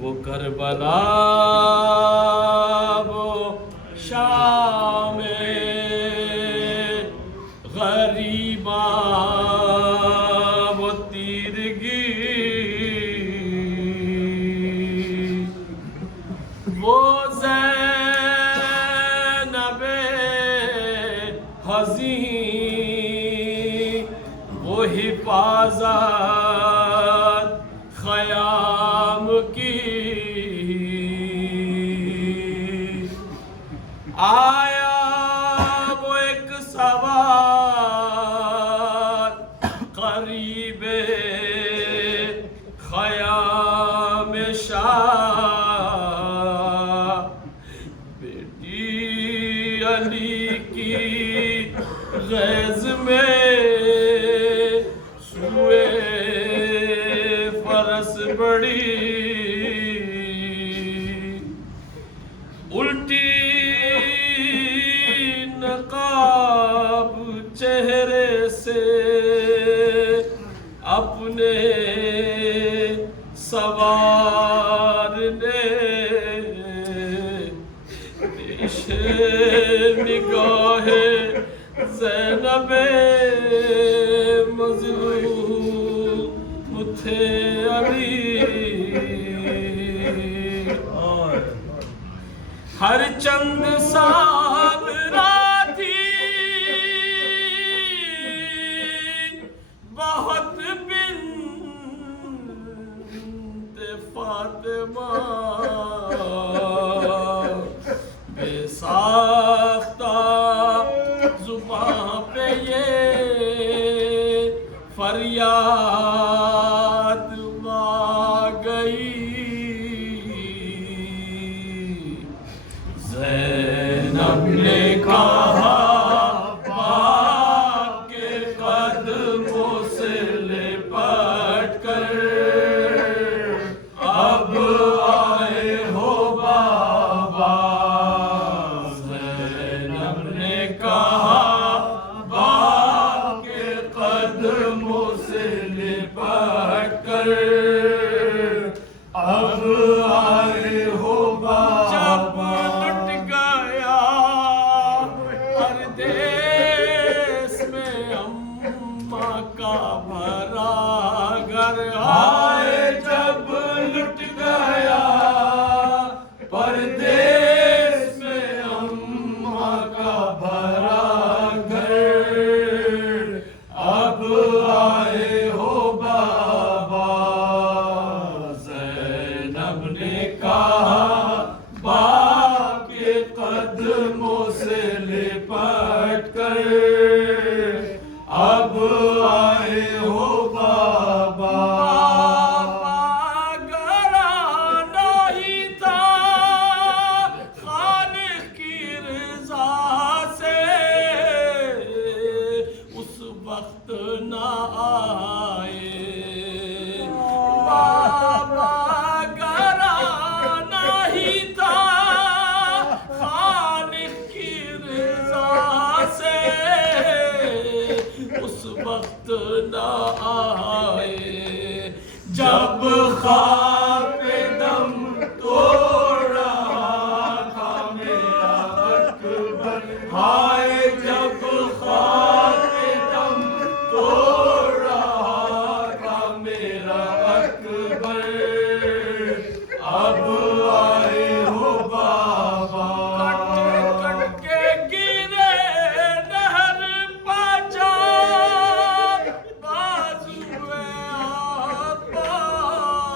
وہ کربلا وہ شام غریباں وہ تیرگی وہ زینب حزین وہ حفاظت خیام کی آیا وہ ایک سوال قریب خیام شاہ بیٹی علی کی غیظ میں سوئے فرس بڑی الٹی نقاب چہرے سے اپنے سوار نے پیش نگاہ زینب مظلوم تھے علی ہر چند سال راتی بہت بنت فاطمہ بے ساختہ زباں پہ یہ فریاد ماں گئی زینب نے کہا باپ کے قدموں سے لپٹ کر اب آئے ہو بابا زینب نے کہا باپ کے قدموں سے لپٹ کر اب آئے ہو بابا آئے جب لٹ گیا پردیس میں اماں کا بھرا گھر اب آئے ہو بابا زینب نے کہا باپ کے قدموں سے لپٹ کر اب آئے ہو بابا گھرانا ہی تھا خالق کی رضا سے اس وقت نہ آئے بابا گھرانا ہی تھا خالق کی رضا سے اس وقت نہ آئے جب خواب پہ دم توڑ رہا تھا میرا اکبر ہائے جب خواب پہ دم توڑ رہا تھا میرا اکبر اب آئے ہو بابا کٹ کے گرے نہر پاچا بازوے عباس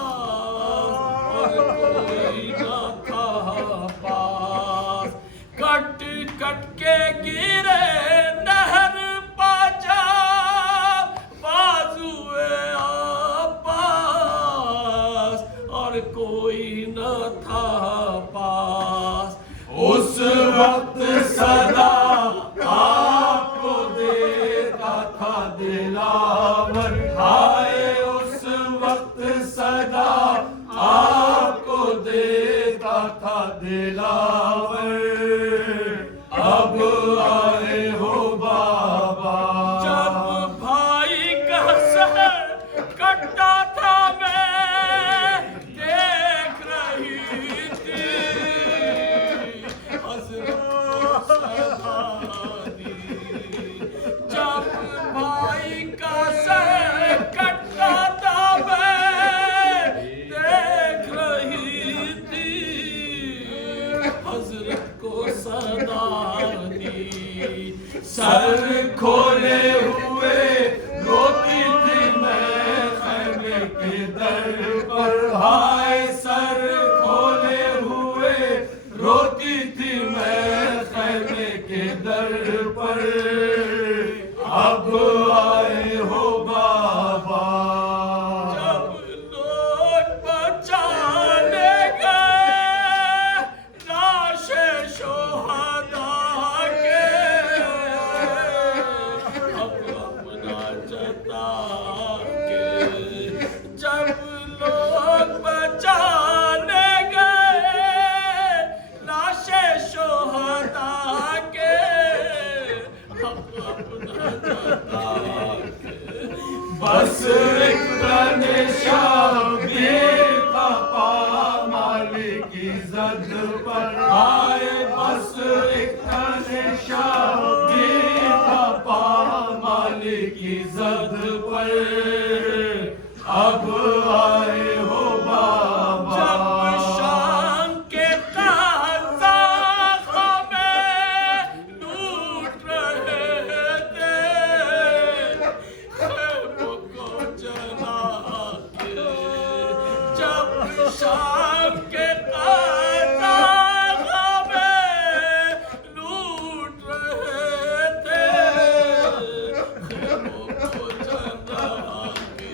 اور کوئی نہ تھا پاس کٹ کٹ کے گرے نہر پاچا بازوے عباس اور کوئی نہ تھا پاس اس وقت صدا آپ کو دیتا تھا دلاور ہائے اس وقت صدا آپ کو دیتا تھا دلاور اب آئے ہو بابا جب بھائی کا سر کٹا تھا میں دیکھ رہا در پر ہائے سر کھولے ہوئے روتی تھی میں خیمے کے در پر اب آئے ہو بابا جب لوگ بچانے گئے لاش شہداء کے اب اپنا جتا کے جب لوگ بچانے گئے لاش شہداء کے اب اپنا جتا کے بس ایک شبیر کا پامال کی زد پر آئے بس ایک شبیر کا پامال کی زد پر اب آئے ہو بابا جب شام کے قزاق میں لوٹ رہے تھے خیموں کو جلا کے جب شام کے قزاق میں لوٹ رہے تھے خیموں کو جلا کے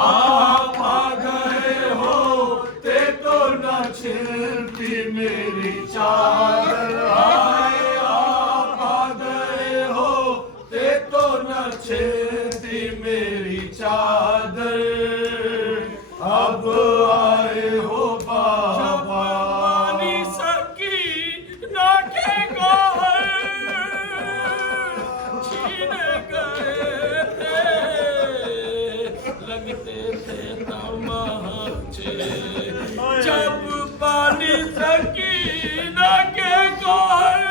آپ آ گئے ہوتے تو نہ چھلتی میری چادر آئے آپ آ گئے ہوتے تو نہ چھلتی میری چادر اب آئے ہو بابا پانی سکینہ کے گوہر چھین گئے تھے لگتے تھے تماچے جب پانی سکینہ کے گوہر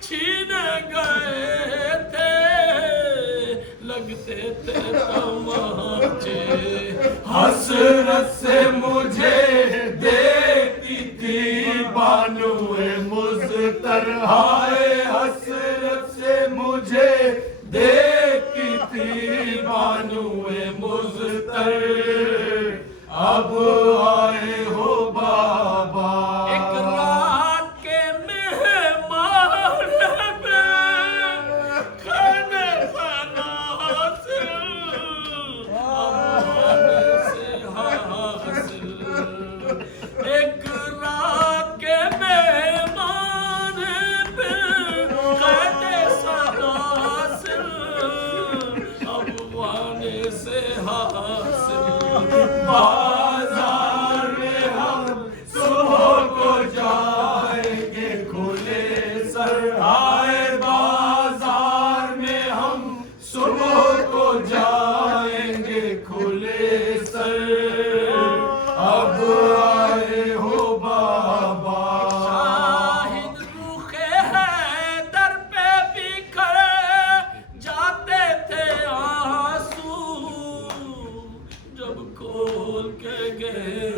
چھین گئے تھے لگتے تھے تماچے حسرت سے مجھے دیکھتی تھی بانوئے مزتر ہائے حسرت سے مجھے دیکھتی تھی بانوئے مزتر اب آئے ہو بابا ایک رات کے مہمان میں کھانے حاصل ایک رات کے مہمان پہ کھانے حاصل اب آنے سے حاصل بازار میں ہم صبح کو جائیں گے کھلے سر آئے بازار میں ہم صبح کو جائیں گے کھلے سر اب آئے ہو بابا شاہد رخ حیدر پہ بکھر جاتے تھے آنسو جب کھول کے گئے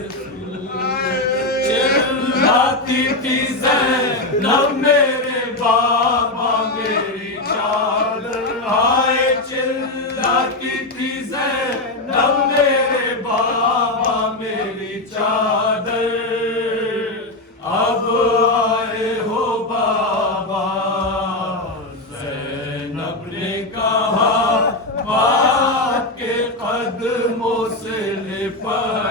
چلاتی تھی زینب میرے بابا میری چادر آئے چلاتی تھی زینب میرے بابا میری چادر اب آئے ہو بابا زینب نے کہا بات کے قدموں سے لپٹ